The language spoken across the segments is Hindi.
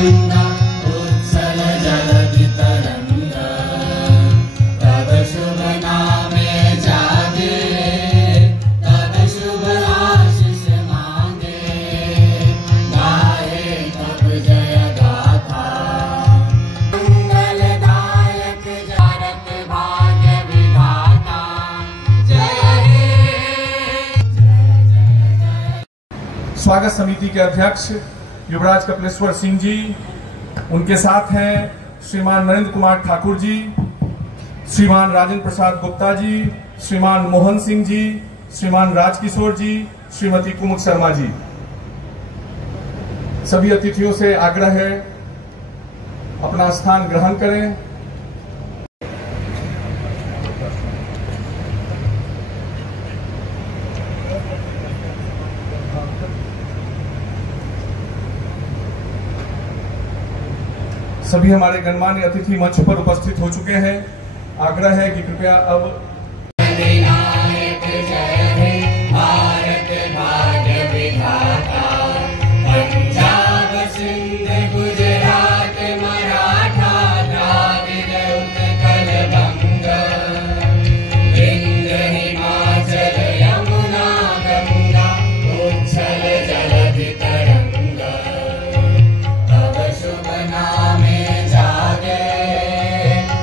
गंगा उत्सल जलधि तरंगा, तब शुभ नामे जागे, तब शुभ आशीष मांगे, गाए तब जय गाथा। मंगलदायक जरत भाग्य विधाता, जय हे स्वागत समिति के अध्यक्ष युवराज कपिलेश्वर सिंह जी, उनके साथ हैं श्रीमान नरेंद्र कुमार ठाकुर जी, श्रीमान राजेंद्र प्रसाद गुप्ता जी, श्रीमान मोहन सिंह जी, श्रीमान राजकिशोर जी, श्रीमती कुमुद शर्मा जी। सभी अतिथियों से आग्रह है अपना स्थान ग्रहण करें। सभी हमारे गणमान्य अतिथि मंच पर उपस्थित हो चुके हैं। आग्रह है कि कृपया अब विनायक जय हे भारत भाग्य विधाता, पंजाब सिंध गुजरात मराठा द्राविड़ उत्कल बंगा, विंध्य हिमाचल यमुना गंगा उच्छल जलधि तरंगा, तब शुभ नामे जागे,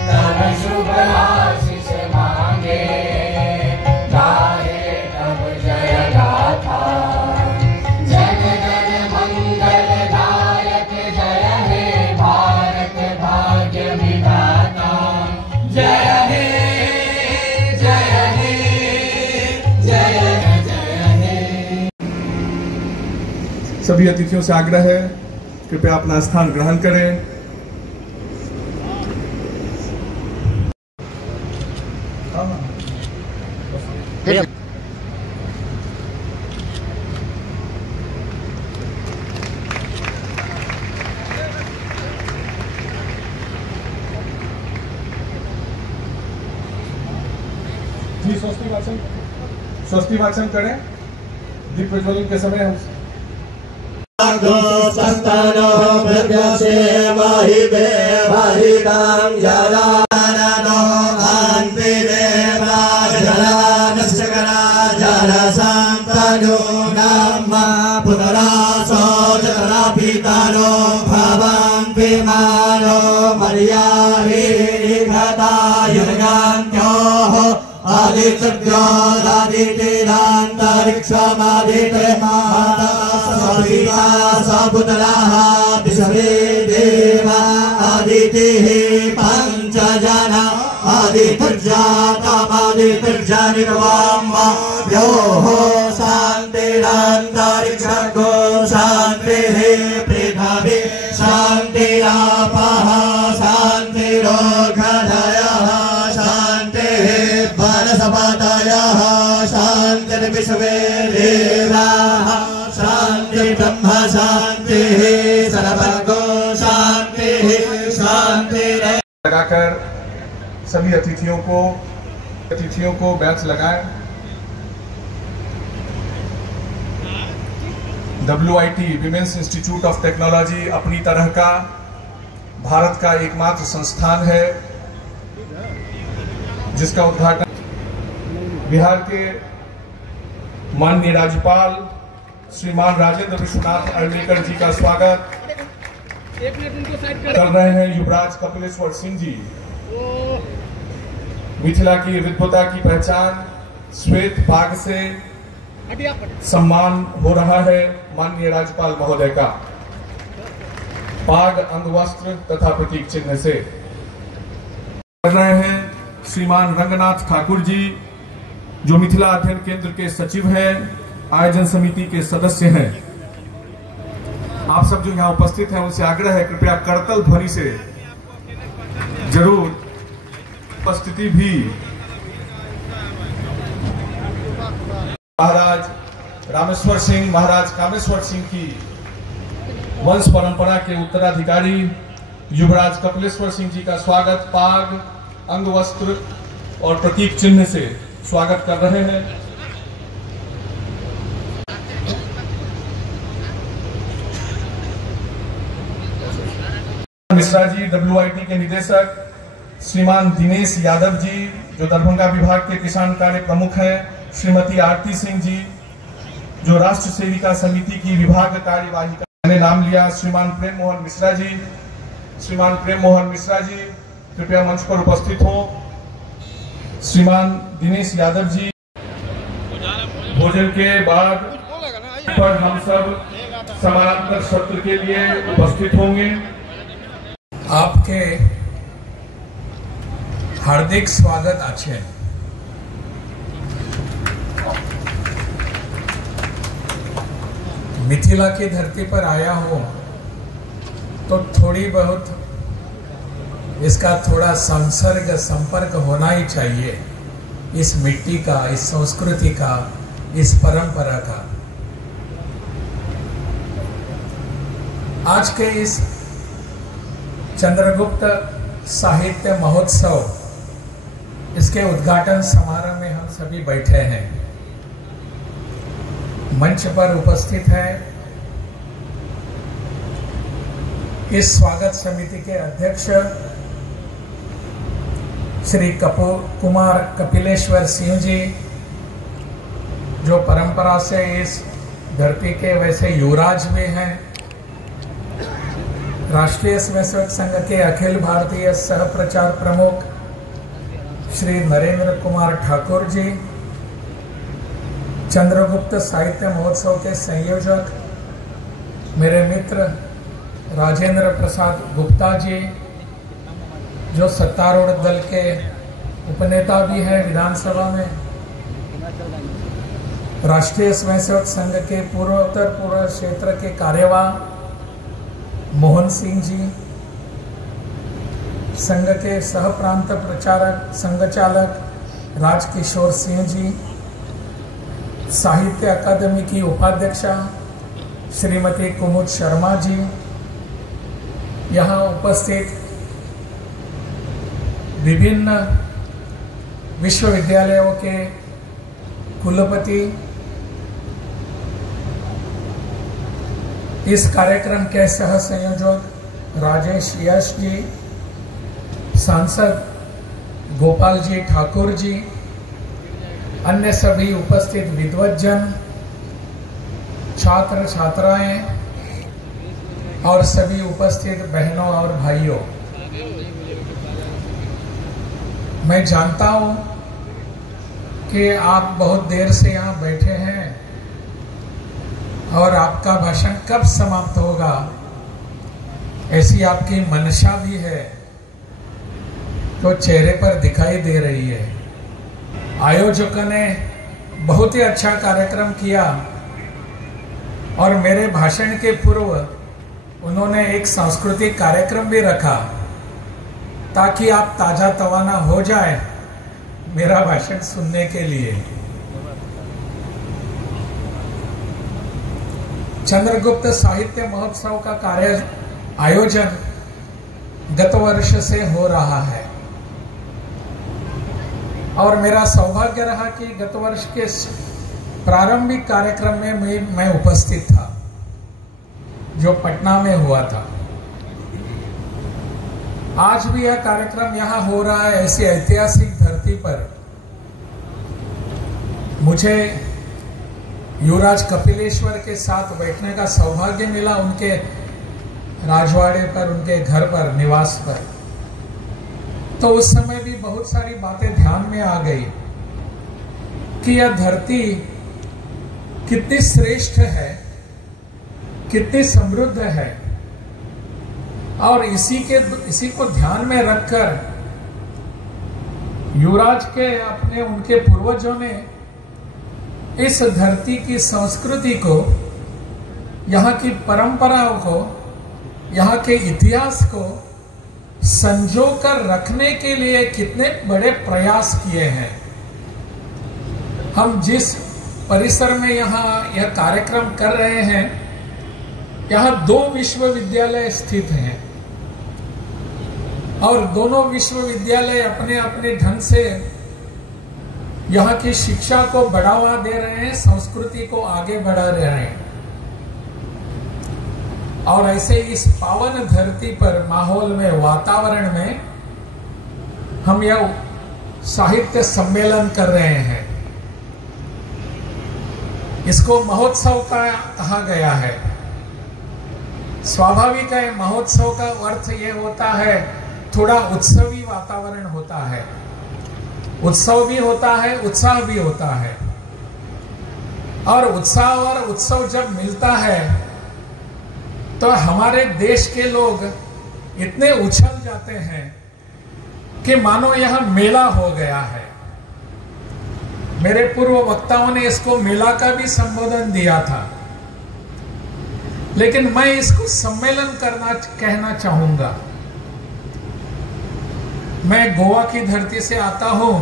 तब शुभ आशीष मांगे, गाए तब जय गाथा। जन गण मंगलदायक जय हे भारत भाग्य विधाता, जय हे जय हे जय जय हे। सभी अतिथियों से आग्रह है कृपया अपना स्थान ग्रहण करें। जी स्वस्ति वाचन करें। दीप प्रज्वलन के समय हम संतानो भर्गसे महिवे महितां जलानो अन्ते देवा जलानस्करा जलसंतनो नाम पुनरासो जला पितानो भवन्ति मानो मर्याहि घता युगान्त्योः आदित्यो आदित्यनान्तरिक्षमादित्य माता सविता सपुत्राः विश्वे देवा आदितिः पञ्चजना आदित्यजातमादित्यजनिर्वाम योः शान्तिरन्तरिक्षगो शान्तिः पृथिवी शान्तिरापः शान्तिरोषधयः शान्तिः वनस्पतयः शान्तिर्विश्वे देवाः शान्ति ब्रह्म शान्तिः सर्वगो शान्तिः शान्तिः। लगाकर सभी अतिथियों को बैच लगाएं। WIT women's institute of technology अपनी तरह का भारत का एकमात्र संस्थान है जिसका उद्घाटन बिहार के माननीय राज्यपाल श्रीमान राजेंद्र विश्वनाथ अर्लेकर जी का स्वागत कर रहे हैं युवराज कपिलेश्वर सिंह जी। मिथिला की विद्वता की पहचान श्वेत पाग से सम्मान हो रहा है माननीय राज्यपाल महोदय का। पाग अंगवस्त्र तथा प्रतीक चिन्ह से कर रहे हैं श्रीमान रंगनाथ ठाकुर जी जो मिथिला अध्ययन केंद्र के सचिव हैं, आयोजन समिति के सदस्य हैं। आप सब जो यहाँ उपस्थित हैं उनसे आग्रह है कृपया करतल ध्वनि से जरूर उपस्थिति भी। महाराज रामेश्वर सिंह महाराज कामेश्वर सिंह की वंश परंपरा के उत्तराधिकारी युवराज कपिलेश्वर सिंह जी का स्वागत पाग अंगवस्त्र और प्रतीक चिन्ह से स्वागत कर रहे हैं। मिश्रा जी WIT के निदेशक, श्रीमान दिनेश यादव जी जो दरभंगा विभाग के किसान कार्य प्रमुख हैं, श्रीमती आरती सिंह जी जो राष्ट्र सेविका समिति की विभाग कार्यवाही का मैंने नाम लिया, श्रीमान प्रेम मोहन मिश्रा जी कृपया मंच पर उपस्थित हो, श्रीमान दिनेश यादव जी। भोजन के बाद पर हम सब समानांतर सत्र के लिए उपस्थित होंगे। आपके हार्दिक स्वागत আছে। मिथिला की धरती पर आया हूं तो थोड़ी बहुत इसका थोड़ा संपर्क होना ही चाहिए, इस मिट्टी का, इस संस्कृति का, इस परंपरा का। आज के इस चंद्रगुप्त साहित्य महोत्सव, इसके उद्घाटन समारोह में हम सभी बैठे हैं। मंच पर उपस्थित है इस स्वागत समिति के अध्यक्ष श्री कुमार कपिलेश्वर सिंह जी, जो परंपरा से इस धरती के वैसे युवराज भी हैं। राष्ट्रीय स्वयंसेवक संघ के अखिल भारतीय सह प्रचार प्रमुख श्री नरेंद्र कुमार ठाकुर जी, चंद्रगुप्त साहित्य महोत्सव के संयोजक मेरे मित्र राजेंद्र प्रसाद गुप्ता जी, जो सत्तारूढ़ दल के उपनेता भी हैं विधानसभा में, राष्ट्रीय स्वयंसेवक संघ के पूर्वोत्तर पूर्व क्षेत्र के कार्यवाह मोहन सिंह जी, संघ के सह प्रांत प्रचारक संघचालक राजकिशोर सिंह जी, साहित्य अकादमी की उपाध्यक्षा श्रीमती कुमुद शर्मा जी, यहाँ उपस्थित विभिन्न विश्वविद्यालयों के कुलपति, इस कार्यक्रम के सह संयोजक राजेश यश जी, सांसद गोपाल जी ठाकुर जी, अन्य सभी उपस्थित विद्वज्जन, छात्र छात्राएं और सभी उपस्थित बहनों और भाइयों, मैं जानता हूं कि आप बहुत देर से यहाँ बैठे हैं और आपका भाषण कब समाप्त होगा ऐसी आपकी मनसा भी है, तो चेहरे पर दिखाई दे रही है। आयोजकों ने बहुत ही अच्छा कार्यक्रम किया और मेरे भाषण के पूर्व उन्होंने एक सांस्कृतिक कार्यक्रम भी रखा ताकि आप ताजा तवाना हो जाए मेरा भाषण सुनने के लिए। चंद्रगुप्त साहित्य महोत्सव का कार्य आयोजन गत वर्ष से हो रहा है और मेरा सौभाग्य रहा कि गत वर्ष के प्रारंभिक कार्यक्रम में मैं उपस्थित था, जो पटना में हुआ था। आज भी यह कार्यक्रम यहाँ हो रहा है ऐसी ऐतिहासिक धरती पर। मुझे युवराज कपिलेश्वर के साथ बैठने का सौभाग्य मिला, उनके राजवाड़े पर, उनके घर पर, निवास पर। तो उस समय भी बहुत सारी बातें ध्यान में आ गई कि यह धरती कितनी श्रेष्ठ है, कितनी समृद्ध है, और इसी को ध्यान में रखकर युवराज के उनके पूर्वजों ने इस धरती की संस्कृति को, यहाँ की परंपराओं को, यहाँ के इतिहास को संजो कर रखने के लिए कितने बड़े प्रयास किए हैं। हम जिस परिसर में यहाँ यह कार्यक्रम कर रहे हैं, यहाँ 2 विश्वविद्यालय स्थित हैं और दोनों विश्वविद्यालय अपने अपने ढंग से यहाँ की शिक्षा को बढ़ावा दे रहे हैं, संस्कृति को आगे बढ़ा रहे हैं। और ऐसे इस पावन धरती पर माहौल में, वातावरण में हम यह साहित्य सम्मेलन कर रहे हैं। इसको महोत्सव का कहा गया है। स्वाभाविक है, महोत्सव का अर्थ यह होता है थोड़ा उत्सवी वातावरण होता है, उत्सव भी होता है, उत्साह भी होता है। और उत्साह और उत्सव जब मिलता है तो हमारे देश के लोग इतने उछल जाते हैं कि मानो यह मेला हो गया है। मेरे पूर्व वक्ताओं ने इसको मेला का भी संबोधन दिया था, लेकिन मैं इसको सम्मेलन कहना चाहूंगा। मैं गोवा की धरती से आता हूं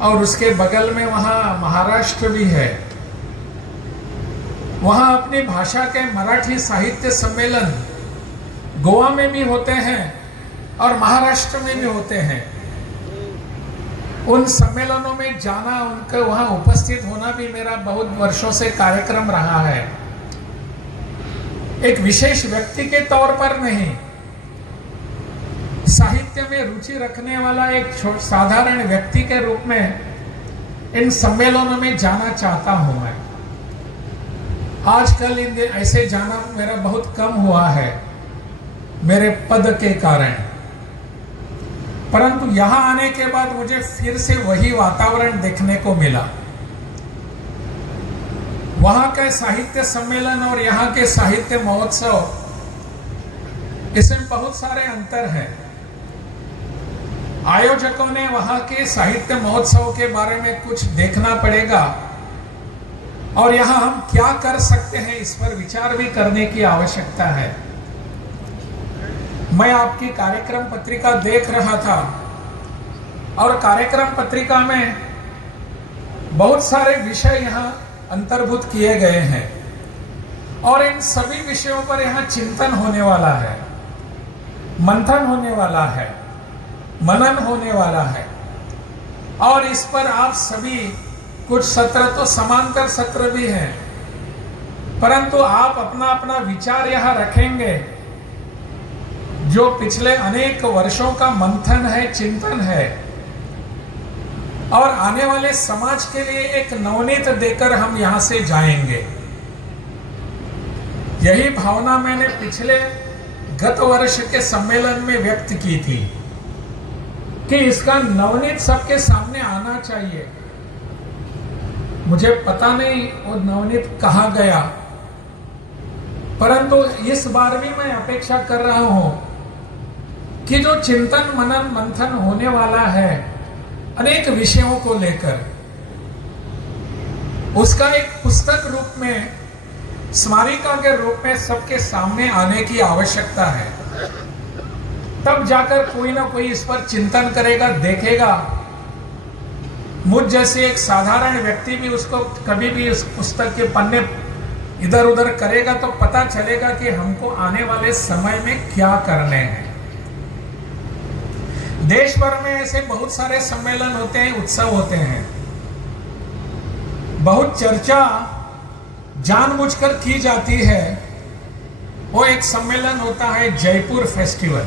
और उसके बगल में वहां महाराष्ट्र भी है। वहां अपनी भाषा के मराठी साहित्य सम्मेलन गोवा में भी होते हैं और महाराष्ट्र में भी होते हैं। उन सम्मेलनों में जाना, उनके वहां उपस्थित होना भी मेरा बहुत वर्षों से कार्यक्रम रहा है। एक विशेष व्यक्ति के तौर पर नहीं, साहित्य में रुचि रखने वाला एक साधारण व्यक्ति के रूप में इन सम्मेलनों में जाना चाहता हूं मैं। आजकल इन ऐसे जाना मेरा बहुत कम हुआ है मेरे पद के कारण, परंतु यहां आने के बाद मुझे फिर से वही वातावरण देखने को मिला। वहां का साहित्य सम्मेलन और यहां के साहित्य महोत्सव, इसमें बहुत सारे अंतर हैं। आयोजकों ने वहां के साहित्य महोत्सव के बारे में कुछ देखना पड़ेगा और यहां हम क्या कर सकते हैं इस पर विचार भी करने की आवश्यकता है। मैं आपकी कार्यक्रम पत्रिका देख रहा था और कार्यक्रम पत्रिका में बहुत सारे विषय यहां अंतर्भूत किए गए हैं और इन सभी विषयों पर यहां चिंतन होने वाला है, मंथन होने वाला है, मनन होने वाला है। और इस पर आप सभी, कुछ सत्र तो समांतर सत्र भी हैं, परंतु आप अपना अपना विचार यहां रखेंगे। जो पिछले अनेक वर्षों का मंथन है, चिंतन है, और आने वाले समाज के लिए एक नवनीत देकर हम यहां से जाएंगे। यही भावना मैंने पिछले गत वर्ष के सम्मेलन में व्यक्त की थी कि इसका नवनीत सबके सामने आना चाहिए। मुझे पता नहीं वो नवनीत कहां गया, परंतु इस बार भी मैं अपेक्षा कर रहा हूं कि जो चिंतन मनन मंथन होने वाला है अनेक विषयों को लेकर, उसका एक पुस्तक रूप में, स्मारिका के रूप में सबके सामने आने की आवश्यकता है। तब जाकर कोई ना कोई इस पर चिंतन करेगा, देखेगा। मुझ जैसे एक साधारण व्यक्ति भी उसको कभी भी उस पुस्तक के पन्ने इधर उधर करेगा तो पता चलेगा कि हमको आने वाले समय में क्या करने हैं। देश भर में ऐसे बहुत सारे सम्मेलन होते हैं, उत्सव होते हैं। बहुत चर्चा जानबूझकर की जाती है। वो एक सम्मेलन होता है जयपुर फेस्टिवल।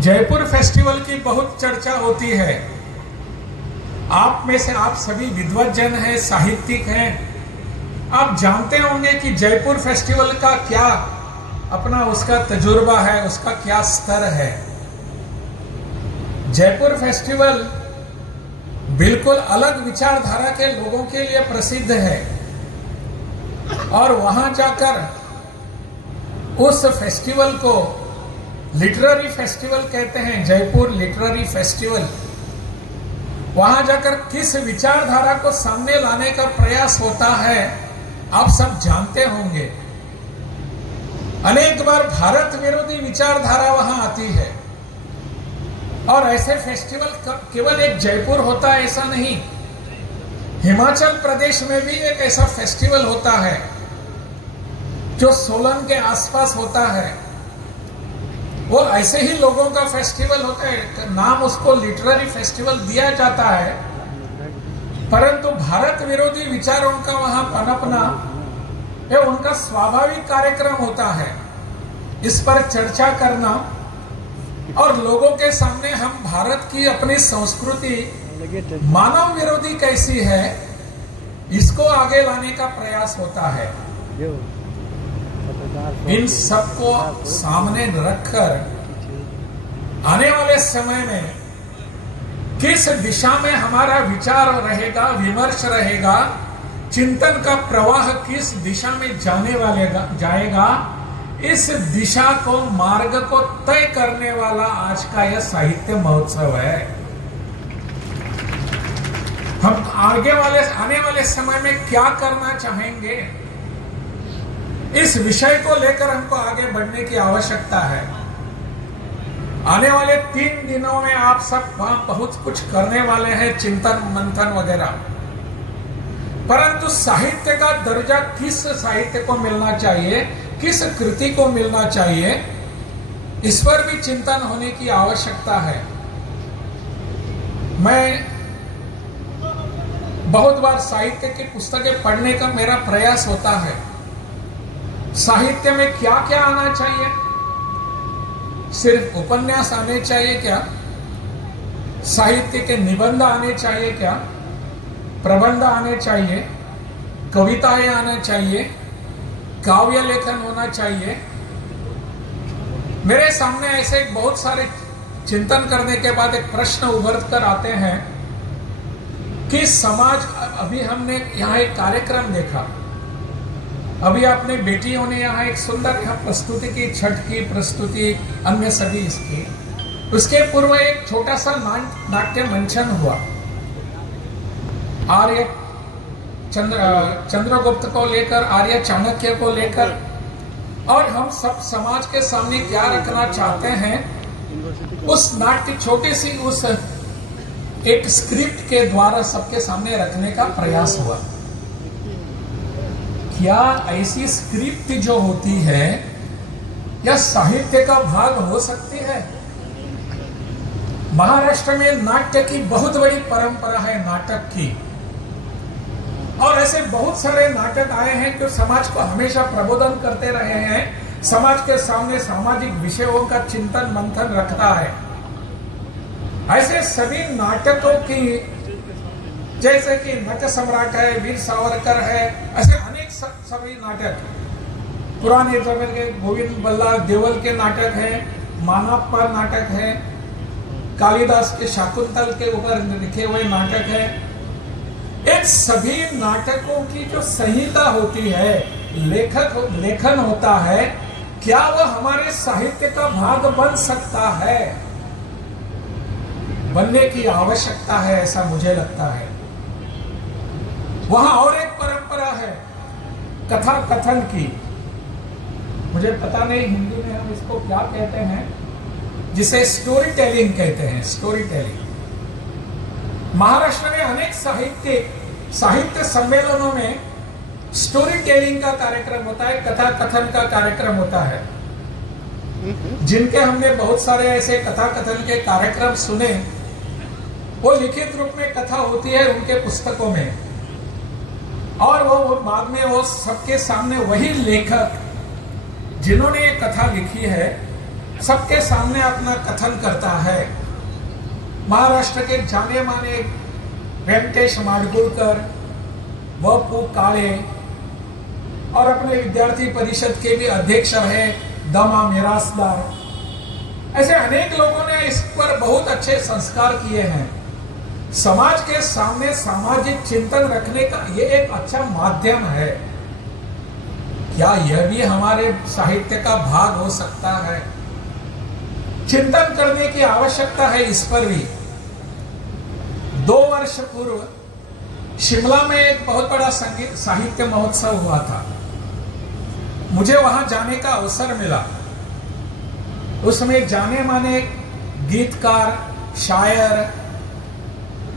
जयपुर फेस्टिवल की बहुत चर्चा होती है। आप में से आप सभी विद्वज्जन हैं, साहित्यिक हैं, आप जानते होंगे कि जयपुर फेस्टिवल का क्या अपना उसका तजुर्बा है, उसका क्या स्तर है। जयपुर फेस्टिवल बिल्कुल अलग विचारधारा के लोगों के लिए प्रसिद्ध है और वहां जाकर उस फेस्टिवल को लिटरेरी फेस्टिवल कहते हैं, जयपुर लिटरेरी फेस्टिवल। वहां जाकर किस विचारधारा को सामने लाने का प्रयास होता है आप सब जानते होंगे। अनेक बार भारत विरोधी विचारधारा वहां आती है और ऐसे फेस्टिवल केवल एक जयपुर होता है ऐसा नहीं। हिमाचल प्रदेश में भी एक ऐसा फेस्टिवल होता है जो सोलन के आसपास होता है। वो ऐसे ही लोगों का फेस्टिवल होता है, नाम उसको लिटरेरी फेस्टिवल दिया जाता है, परंतु भारत विरोधी विचारों का वहां पनपना ये उनका स्वाभाविक कार्यक्रम होता है। इस पर चर्चा करना और लोगों के सामने हम भारत की अपनी संस्कृति मानव विरोधी कैसी है, इसको आगे लाने का प्रयास होता है। इन सबको सामने रखकर आने वाले समय में किस दिशा में हमारा विचार रहेगा, विमर्श रहेगा, चिंतन का प्रवाह किस दिशा में जाएगा, इस दिशा को, मार्ग को तय करने वाला आज का यह साहित्य महोत्सव है। हम आने वाले समय में क्या करना चाहेंगे, इस विषय को लेकर हमको आगे बढ़ने की आवश्यकता है। आने वाले 3 दिनों में आप सब वहां बहुत कुछ करने वाले हैं, चिंतन मंथन वगैरह, परंतु साहित्य का दर्जा किस साहित्य को मिलना चाहिए, किस कृति को मिलना चाहिए, इस पर भी चिंतन होने की आवश्यकता है। मैं बहुत बार साहित्य की पुस्तकें पढ़ने का मेरा प्रयास होता है। साहित्य में क्या क्या आना चाहिए? सिर्फ उपन्यास आने चाहिए क्या? साहित्य के निबंध आने चाहिए क्या? प्रबंध आने चाहिए? कविताएं आने चाहिए? काव्य लेखन होना चाहिए? मेरे सामने ऐसे बहुत सारे चिंतन करने के बाद एक प्रश्न उभर कर आते हैं कि समाज, अभी हमने यहाँ एक कार्यक्रम देखा, अभी आपने बेटियों ने यहाँ एक सुंदर यहाँ प्रस्तुति की, छठ की प्रस्तुति, अन्य सभी इसकी। उसके पूर्व एक छोटा सा नाट्य मंचन हुआ, आर्य चंद्रगुप्त को लेकर, आर्य चाणक्य को लेकर, और हम सब समाज के सामने क्या रखना चाहते हैं, उस नाट्य छोटी सी उस एक स्क्रिप्ट के द्वारा सबके सामने रखने का प्रयास हुआ। क्या ऐसी स्क्रिप्ट जो होती है या साहित्य का भाग हो सकती है? महाराष्ट्र में नाट्य की बहुत बड़ी परंपरा है, नाटक की, और ऐसे बहुत सारे नाटक आए हैं जो समाज को हमेशा प्रबोधन करते रहे हैं, समाज के सामने सामाजिक विषयों का चिंतन मंथन रखता है। ऐसे सभी नाटकों की, जैसे कि नट सम्राट है, वीर सावरकर है, ऐसे अनेक सभी नाटक, पुराने जमाने के गोविंद बल्लाल देवल के नाटक है, मानव पर नाटक है, कालिदास के शाकुंतल के ऊपर लिखे हुए नाटक है। इन सभी नाटकों की जो संहिता होती है, लेखन होता है, क्या वह हमारे साहित्य का भाग बन सकता है? बनने की आवश्यकता है, ऐसा मुझे लगता है। वहां और एक परंपरा है कथा कथन की, मुझे पता नहीं हिंदी में हम इसको क्या कहते हैं, जिसे स्टोरी टेलिंग कहते हैं। स्टोरी टेलिंग महाराष्ट्र में अनेक साहित्य सम्मेलनों में स्टोरी टेलिंग का कार्यक्रम होता है, कथा कथन का कार्यक्रम होता है। जिनके हमने बहुत सारे ऐसे कथा कथन के कार्यक्रम सुने, वो लिखित रूप में कथा होती है उनके पुस्तकों में, और वो बाद में वो सबके सामने वही लेखक जिन्होंने ये कथा लिखी है, सबके सामने अपना कथन करता है। महाराष्ट्र के जाने माने वेंकटेश माडगुळकर, व.पु. काळे, और अपने विद्यार्थी परिषद के भी अध्यक्ष है दमा मिरासदार, ऐसे अनेक लोगों ने इस पर बहुत अच्छे संस्कार किए हैं। समाज के सामने सामाजिक चिंतन रखने का ये एक अच्छा माध्यम है। क्या यह भी हमारे साहित्य का भाग हो सकता है? चिंतन करने की आवश्यकता है इस पर भी। 2 वर्ष पूर्व शिमला में एक बहुत बड़ा संगीत साहित्य महोत्सव हुआ था। मुझे वहां जाने का अवसर मिला। उसमें जाने माने गीतकार, शायर,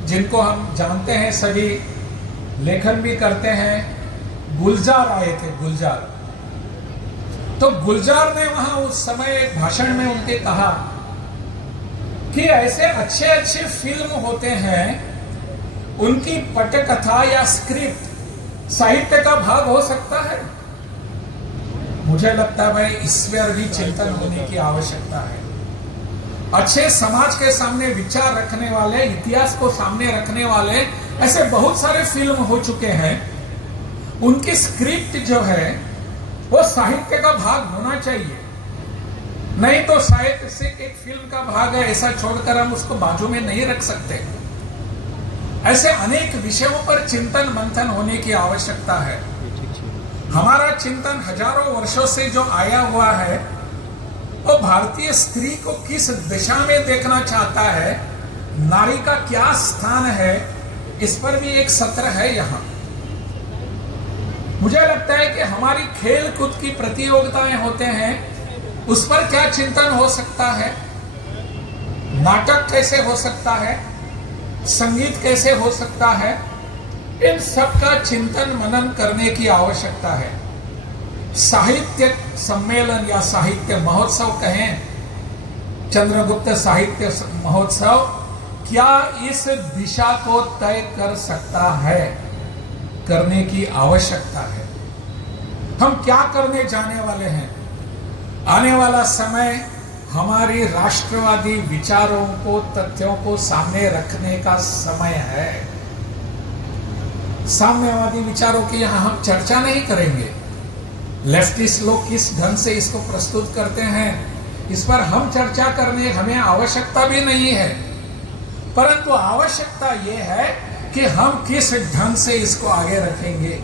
जिनको हम जानते हैं, सभी लेखन भी करते हैं, गुलजार आए थे। गुलजार, तो गुलजार ने वहां उस समय एक भाषण में उनके कहा कि ऐसे अच्छे अच्छे फिल्म होते हैं, उनकी पटकथा या स्क्रिप्ट साहित्य का भाग हो सकता है। मुझे लगता है भाई इस पर भी चिंतन होने की आवश्यकता है। अच्छे समाज के सामने विचार रखने वाले, इतिहास को सामने रखने वाले ऐसे बहुत सारे फिल्म हो चुके हैं। उनकी स्क्रिप्ट जो है वो साहित्य का भाग होना चाहिए, नहीं तो साहित्य से एक फिल्म का भाग है ऐसा छोड़कर हम उसको बाजू में नहीं रख सकते। ऐसे अनेक विषयों पर चिंतन मंथन होने की आवश्यकता है। हमारा चिंतन हजारों वर्षों से जो आया हुआ है वो भारतीय स्त्री को किस दिशा में देखना चाहता है, नारी का क्या स्थान है, इस पर भी एक सत्र है यहाँ। मुझे लगता है कि हमारी खेल कूद की प्रतियोगिताएं होते हैं, उस पर क्या चिंतन हो सकता है, नाटक कैसे हो सकता है, संगीत कैसे हो सकता है, इन सब का चिंतन मनन करने की आवश्यकता है। साहित्य सम्मेलन या साहित्य महोत्सव कहें, चंद्रगुप्त साहित्य महोत्सव क्या इस दिशा को तय कर सकता है, करने की आवश्यकता है। हम क्या करने जाने वाले हैं? आने वाला समय हमारी राष्ट्रवादी विचारों को, तथ्यों को सामने रखने का समय है। साम्यवादी विचारों की यहां हम चर्चा नहीं करेंगे। लेफ्टिस्ट लोग किस ढंग से इसको प्रस्तुत करते हैं, इस पर हम चर्चा करने हमें आवश्यकता भी नहीं है, परंतु आवश्यकता यह है कि हम किस ढंग से इसको आगे रखेंगे।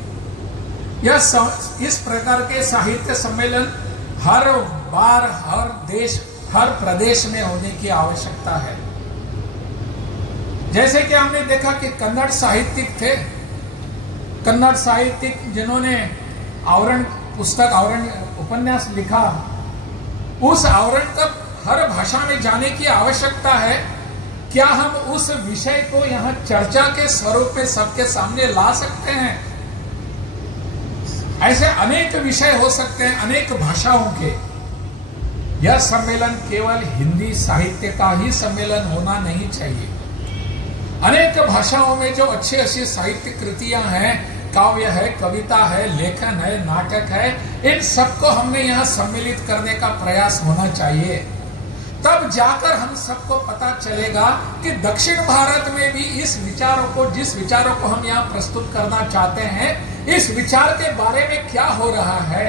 इस प्रकार के साहित्य सम्मेलन हर बार, हर देश, हर प्रदेश में होने की आवश्यकता है। जैसे कि हमने देखा कि कन्नड़ साहित्यिक थे, कन्नड़ साहित्यिक जिन्होंने आवरण पुस्तक, आवरण उपन्यास लिखा, उस आवरण तक हर भाषा में जाने की आवश्यकता है। क्या हम उस विषय को यहाँ चर्चा के स्वरूप में सबके सामने ला सकते हैं? ऐसे अनेक विषय हो सकते हैं, अनेक भाषाओं के। यह सम्मेलन केवल हिंदी साहित्य का ही सम्मेलन होना नहीं चाहिए। अनेक भाषाओं में जो अच्छी अच्छी साहित्य कृतियां हैं, काव्य है, कविता है, लेखन है, नाटक है, इन सबको हमने यहाँ सम्मिलित करने का प्रयास होना चाहिए। तब जाकर हम सबको पता चलेगा कि दक्षिण भारत में भी इस विचारों को, जिस विचारों को हम यहाँ प्रस्तुत करना चाहते हैं, इस विचार के बारे में क्या हो रहा है।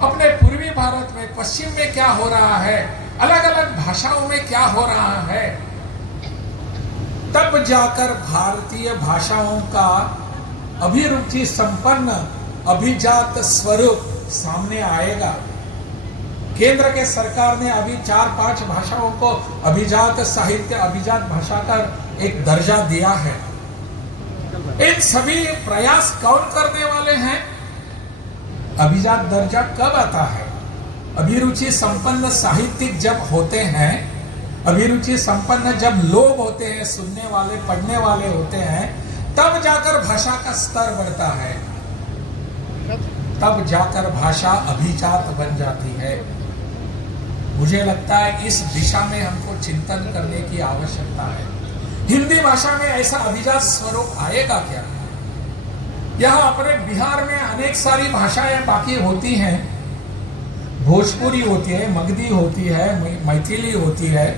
अपने पूर्वी भारत में, पश्चिम में क्या हो रहा है, अलग अलग भाषाओं में क्या हो रहा है। तब जाकर भारतीय भाषाओं का अभिरुचि संपन्न अभिजात स्वरूप सामने आएगा। केंद्र के सरकार ने अभी 4-5 भाषाओं को अभिजात साहित्य, अभिजात भाषा का एक दर्जा दिया है। इन सभी प्रयास कौन करने वाले हैं? अभिजात दर्जा कब आता है? अभिरुचि संपन्न साहित्यिक जब होते हैं, अभिरुचि संपन्न जब लोग होते हैं, सुनने वाले, पढ़ने वाले होते हैं, तब जाकर भाषा का स्तर बढ़ता है, तब जाकर भाषा अभिजात बन जाती है। मुझे लगता है इस दिशा में हमको चिंतन करने की आवश्यकता है। हिंदी भाषा में ऐसा अभिजात स्वरूप आएगा क्या? यहाँ अपने बिहार में अनेक सारी भाषाएं बाकी होती हैं, भोजपुरी होती है, मगधी होती है, मैथिली होती है।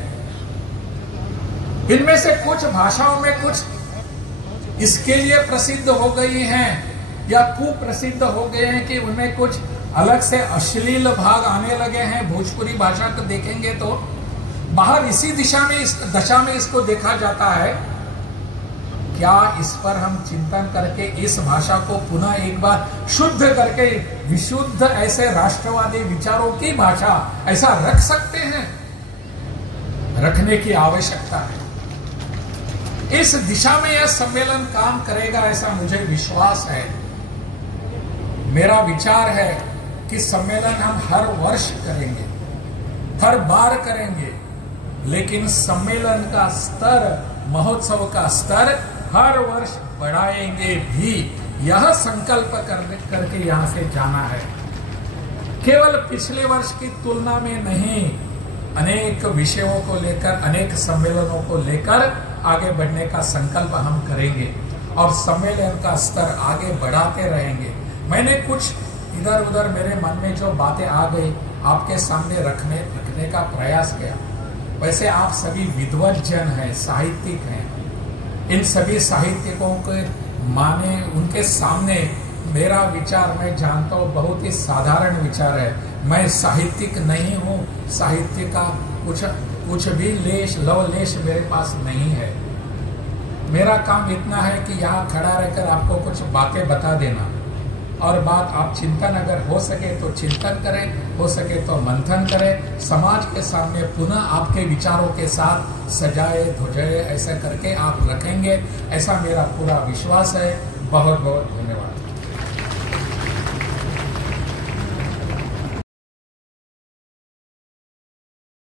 इनमें से कुछ भाषाओं में कुछ इसके लिए प्रसिद्ध हो गई हैं या कुप्रसिद्ध हो गए हैं कि उनमें कुछ अलग से अश्लील भाग आने लगे हैं। भोजपुरी भाषा को देखेंगे तो बाहर इसी दिशा में, इस दशा में इसको देखा जाता है। क्या इस पर हम चिंतन करके इस भाषा को पुनः एक बार शुद्ध करके विशुद्ध ऐसे राष्ट्रवादी विचारों की भाषा ऐसा रख सकते हैं? रखने की आवश्यकता है। इस दिशा में यह सम्मेलन काम करेगा ऐसा मुझे विश्वास है। मेरा विचार है कि सम्मेलन हम हर वर्ष करेंगे, हर बार करेंगे, लेकिन सम्मेलन का स्तर, महोत्सव का स्तर हर वर्ष बढ़ाएंगे भी। यह संकल्प करके यहां से जाना है। केवल पिछले वर्ष की तुलना में नहीं, अनेक विषयों को लेकर, अनेक सम्मेलनों को लेकर आगे बढ़ने का संकल्प हम करेंगे और सम्मेलन का स्तर आगे बढ़ाते रहेंगे। मैंने कुछ इधर उधर मेरे मन में जो बातें आ गई आपके सामने रखने का प्रयास किया। वैसे आप सभी विद्वत जन हैं, साहित्यिक हैं। इन सभी साहित्यिकों के माने उनके सामने मेरा विचार मैं जानता हूँ बहुत ही साधारण विचार है। मैं साहित्यिक नहीं हूँ, साहित्य का कुछ भी लवलेश मेरे पास नहीं है। मेरा काम इतना है कि यहाँ खड़ा रहकर आपको कुछ बातें बता देना, और बात आप चिंतन अगर हो सके तो चिंतन करें, हो सके तो मंथन करें, समाज के सामने पुनः आपके विचारों के साथ सजाए धुजाए ऐसा करके आप रखेंगे, ऐसा मेरा पूरा विश्वास है। बहुत बहुत धन्यवाद।